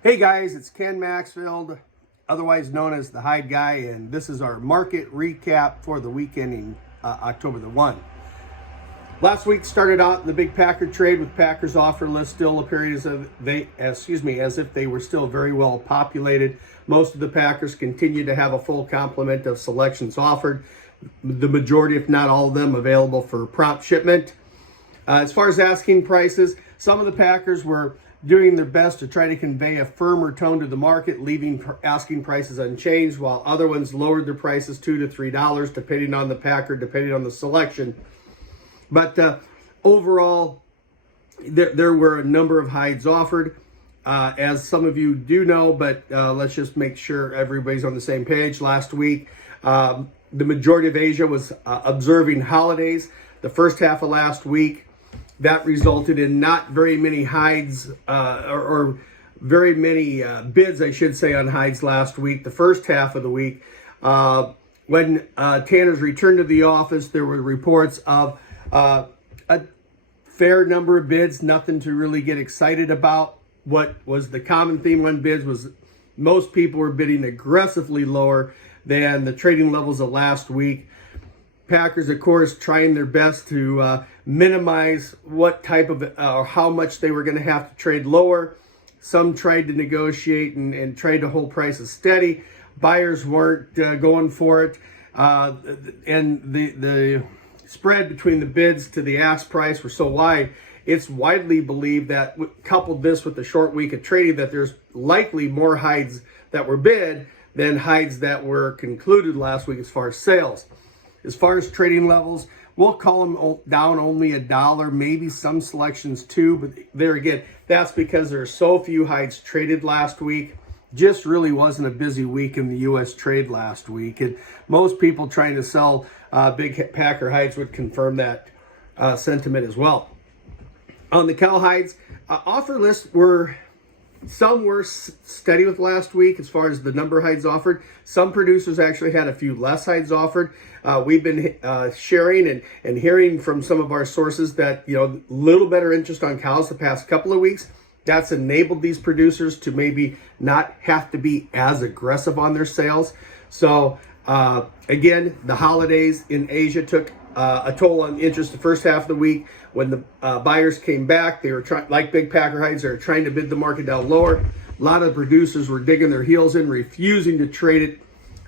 Hey guys, it's Ken Maxfield, otherwise known as the Hide Guy, and this is our market recap for the week ending October the 1. Last week started out in the big Packer trade with Packers offer list still appearing as if they were still very well populated. Most of the Packers continue to have a full complement of selections offered, the majority, if not all of them, available for prompt shipment. As far as asking prices, some of the Packers were doing their best to try to convey a firmer tone to the market, leaving asking prices unchanged, while other ones lowered their prices $2 to $3, depending on the Packer, depending on the selection. But overall, there were a number of hides offered, as some of you do know, but let's just make sure everybody's on the same page. Last week, the majority of Asia was observing holidays. The first half of last week, that resulted in not very many hides or very many bids, I should say, on hides last week. The first half of the week, when tanners returned to the office, there were reports of a fair number of bids, nothing to really get excited about. What was the common theme on bids was most people were bidding aggressively lower than the trading levels of last week. Packers, of course, trying their best to minimize what type of or how much they were going to have to trade lower. Some tried to negotiate and tried to hold prices steady. Buyers weren't going for it. And the spread between the bids to the ask price were so wide, it's widely believed that, coupled this with the short week of trading, that there's likely more hides that were bid than hides that were concluded last week as far as sales. As far as trading levels, we'll call them down only $1, maybe some selections too, but there again, that's because there are so few hides traded last week. Just really wasn't a busy week in the U.S. trade last week, and most people trying to sell big Packer hides would confirm that sentiment as well. On the cow hides, offer lists were steady with last week as far as the number of hides offered. Some producers actually had a few less hides offered. We've been sharing and hearing from some of our sources that, little better interest on cows the past couple of weeks. That's enabled these producers to maybe not have to be as aggressive on their sales. So again, the holidays in Asia took a toll on interest the first half of the week. When the buyers came back, they were like big Packer hides, they were trying to bid the market down lower. A lot of producers were digging their heels in, refusing to trade it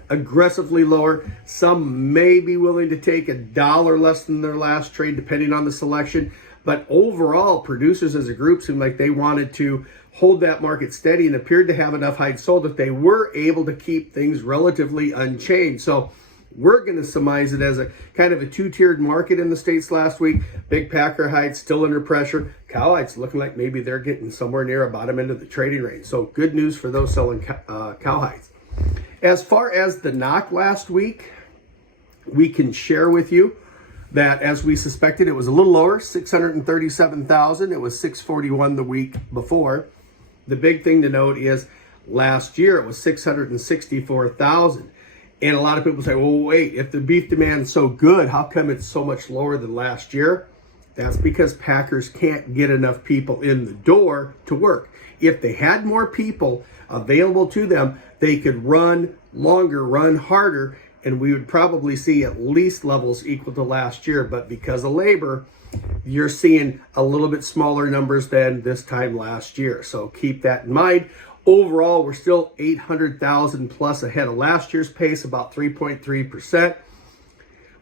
aggressively lower. Some may be willing to take $1 less than their last trade, depending on the selection. But overall, producers as a group seemed like they wanted to hold that market steady and appeared to have enough hides sold that they were able to keep things relatively unchanged. So we're going to surmise it as a kind of a two-tiered market in the States last week. Big Packer hides still under pressure. Cow hides looking like maybe they're getting somewhere near a bottom end of the trading range. So good news for those selling cow hides. As far as the knock last week, we can share with you that, as we suspected, it was a little lower, 637,000. It was 641 the week before. The big thing to note is last year it was 664,000. And a lot of people say, well, wait, if the beef demand is so good, how come it's so much lower than last year? That's because Packers can't get enough people in the door to work. If they had more people available to them, they could run longer, run harder, and we would probably see at least levels equal to last year. But because of labor, you're seeing a little bit smaller numbers than this time last year. So keep that in mind. Overall, we're still 800,000 plus ahead of last year's pace, about 3.3%.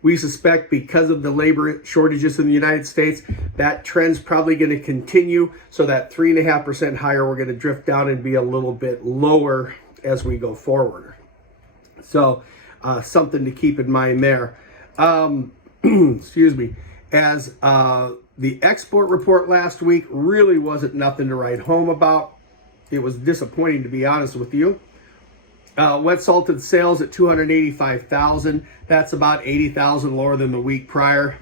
We suspect, because of the labor shortages in the United States, that trend's probably going to continue. So that 3.5% higher, we're going to drift down and be a little bit lower as we go forward. So something to keep in mind there. Excuse me. As the export report last week really wasn't nothing to write home about. It was disappointing, to be honest with you. Wet salted sales at 285,000. That's about 80,000 lower than the week prior.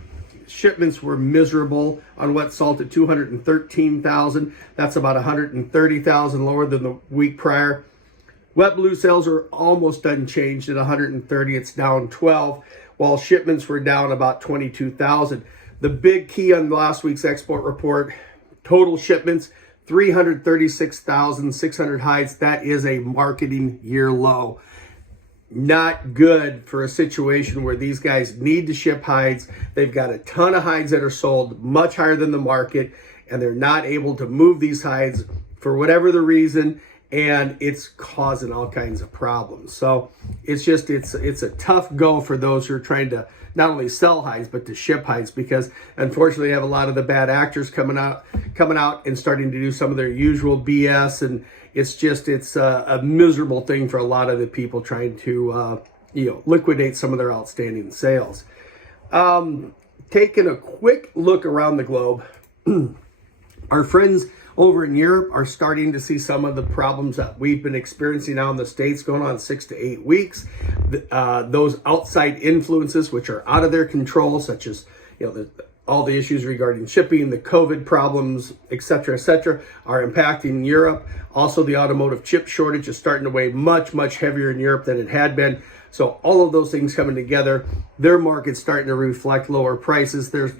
Shipments were miserable on wet salt at 213,000. That's about 130,000 lower than the week prior. Wet blue sales are almost unchanged at 130. It's down 12, while shipments were down about 22,000. The big key on last week's export report, total shipments 336,600 hides. That is a marketing year low. Not good for a situation where these guys need to ship hides. They've got a ton of hides that are sold much higher than the market, and they're not able to move these hides for whatever the reason, and it's causing all kinds of problems. So it's a tough go for those who are trying to not only sell hides but to ship hides, because unfortunately you have a lot of the bad actors coming out and starting to do some of their usual BS, and it's a miserable thing for a lot of the people trying to liquidate some of their outstanding sales. Taking a quick look around the globe, our friends over in Europe are starting to see some of the problems that we've been experiencing now in the States going on 6 to 8 weeks. Those outside influences, which are out of their control, such as all the issues regarding shipping, the COVID problems, et cetera, are impacting Europe. Also, the automotive chip shortage is starting to weigh much, much heavier in Europe than it had been. So all of those things coming together, their market's starting to reflect lower prices. They're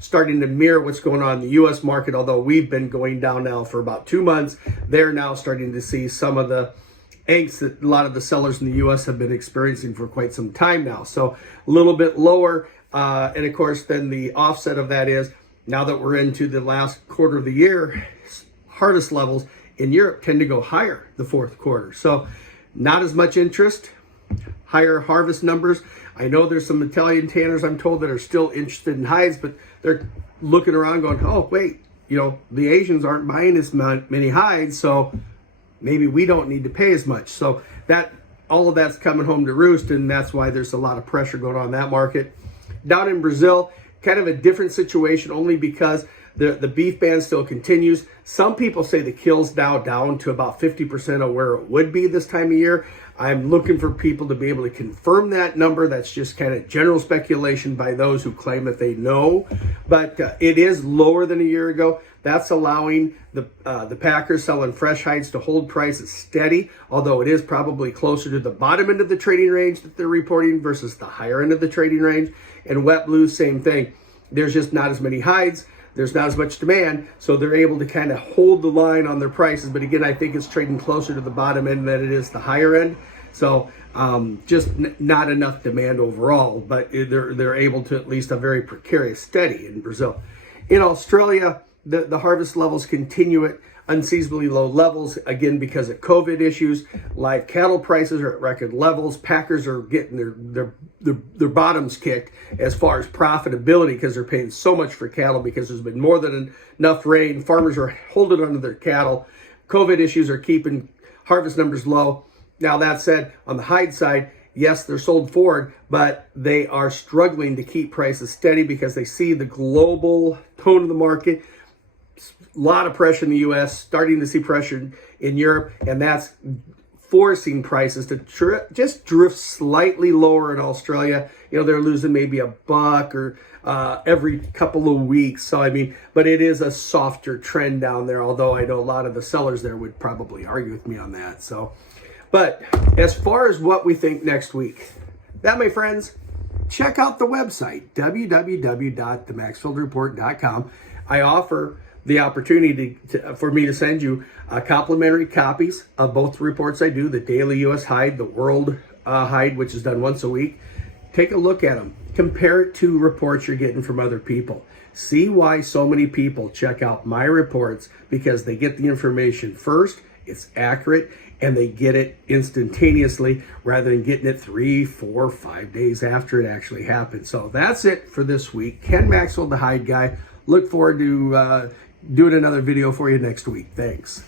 starting to mirror what's going on in the U.S. market. Although we've been going down now for about 2 months, they're now starting to see some of the angst that a lot of the sellers in the U.S. have been experiencing for quite some time now. So a little bit lower. And of course, then the offset of that is, now that we're into the last quarter of the year, harvest levels in Europe tend to go higher the fourth quarter. So not as much interest, higher harvest numbers. I know there's some Italian tanners, I'm told, that are still interested in hides, but they're looking around going, oh, wait, the Asians aren't buying as many hides, so maybe we don't need to pay as much. So all of that's coming home to roost, and that's why there's a lot of pressure going on in that market. Down in Brazil, kind of a different situation, only because the beef ban still continues. Some people say the kill's now down to about 50% of where it would be this time of year. I'm looking for people to be able to confirm that number. That's just kind of general speculation by those who claim that they know. But it is lower than a year ago. That's allowing the packers selling fresh hides to hold prices steady, although it is probably closer to the bottom end of the trading range that they're reporting versus the higher end of the trading range. And wet blues, same thing. There's just not as many hides. There's not as much demand, so they're able to kind of hold the line on their prices. But again, I think it's trading closer to the bottom end than it is the higher end. So just not enough demand overall, but they're able to at least a very precarious steady in Brazil. In Australia, the harvest levels continue at unseasonably low levels, again because of COVID issues. Live cattle prices are at record levels. Packers are getting their bottoms kicked as far as profitability, because they're paying so much for cattle because there's been more than enough rain. Farmers are holding onto their cattle. COVID issues are keeping harvest numbers low. Now, that said, on the hide side, yes, they're sold forward, but they are struggling to keep prices steady because they see the global tone of the market. A lot of pressure in the U.S., starting to see pressure in Europe, and that's forcing prices to just drift slightly lower in Australia. They're losing maybe $1 or every couple of weeks. So, but it is a softer trend down there, although I know a lot of the sellers there would probably argue with me on that. So, but as far as what we think next week, that, my friends, check out the website, www.themaxfieldreport.com. I offer the opportunity for me to send you complimentary copies of both the reports I do, the Daily U.S. Hide, the World Hide, which is done once a week. Take a look at them. Compare it to reports you're getting from other people. See why so many people check out my reports, because they get the information first, it's accurate, and they get it instantaneously rather than getting it 3, 4, 5 days after it actually happened. So that's it for this week. Ken Maxfield, the Hide Guy. Look forward to doing another video for you next week. Thanks.